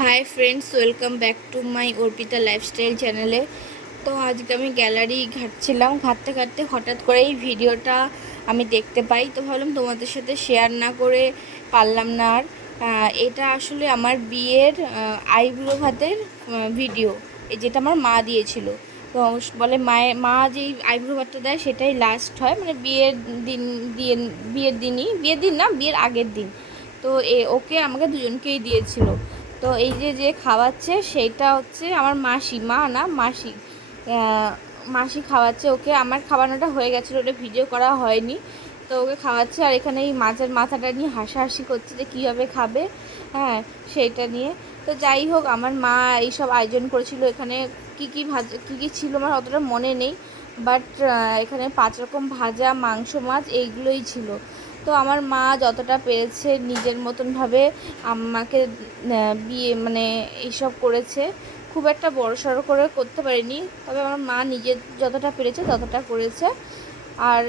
Hi friends welcome back to my Arpita lifestyle চ্যানেলে তো আজকে আমি গ্যালারি ঘাটছিলাম, ঘাটতে ঘাটতে হঠাৎ করে এই ভিডিওটা আমি দেখতে পাই। তো ভাবলাম তোমাদের সাথে শেয়ার না করে পারলাম না আর। এটা আসলে আমার বিয়ের আইব্রো ভাতের ভিডিও যেটা আমার মা দিয়েছিল। তো বলে মায়ের মা যেই আইব্রো ভাতটা দেয় সেটাই লাস্ট হয়। মানে বিয়ের দিন, দিয়ে, বিয়ের দিনই, বিয়ের দিন না, বিয়ের আগের দিন। তো এ, ওকে আমাকে দুজনকেই দিয়েছিল। তো এই যে যে খাওয়াচ্ছে সেইটা হচ্ছে আমার মাসি, মা না, মাসি। মাসি খাওয়াচ্ছে ওকে। আমার খাওয়ানোটা হয়ে গেছিল, ওটা ভিডিও করা হয়নি। তো ওকে খাওয়াচ্ছে আর এখানে এই মাছের মাথাটা নিয়ে হাসাহাসি করছে যে কীভাবে খাবে হ্যাঁ সেইটা নিয়ে। তো যাই হোক, আমার মা এইসব আয়োজন করেছিল। এখানে কি কি ভাজা, কী কী ছিল আমার অতটা মনে নেই। বাট এখানে পাঁচ রকম ভাজা, মাংস, মাছ, এইগুলোই ছিল। তো আমার মা যতটা পেরেছে নিজের মতনভাবে আমাকে বিয়ে মানে এইসব করেছে। খুব একটা বড় সড়ো করে করতে পারিনি, তবে আমার মা নিজের যতটা পেরেছে ততটা করেছে। আর